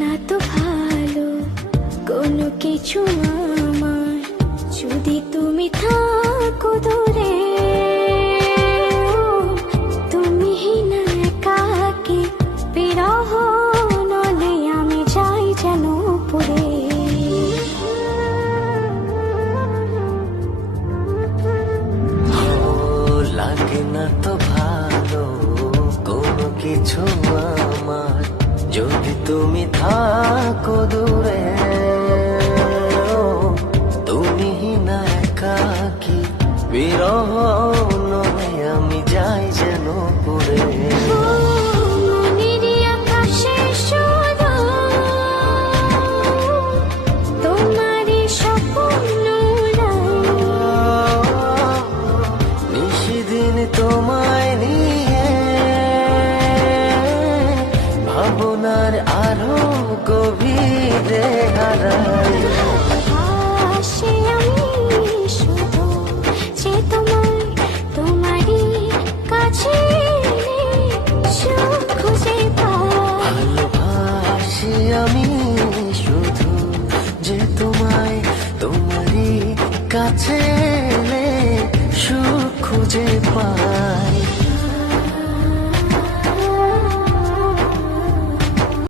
না তো ভালো কোনো কিছু আমার, যদি তুমি থাকো দূরে। তুমি না একাকী বিরহ নলে আমি যাই যেন পড়ে। লাগে না তো ভালো কোনো কিছু আমার, যদি তুমি থাকো দূরে। তুমি না একাকী বিরহ নলে আমি যাই যেন পড়ে। মনেরই আকাশে শুধু তোমারই স্বপ্ন নিশিদিন তোমায় নিয়ে ভাবনার আরো গভীরে হারাই।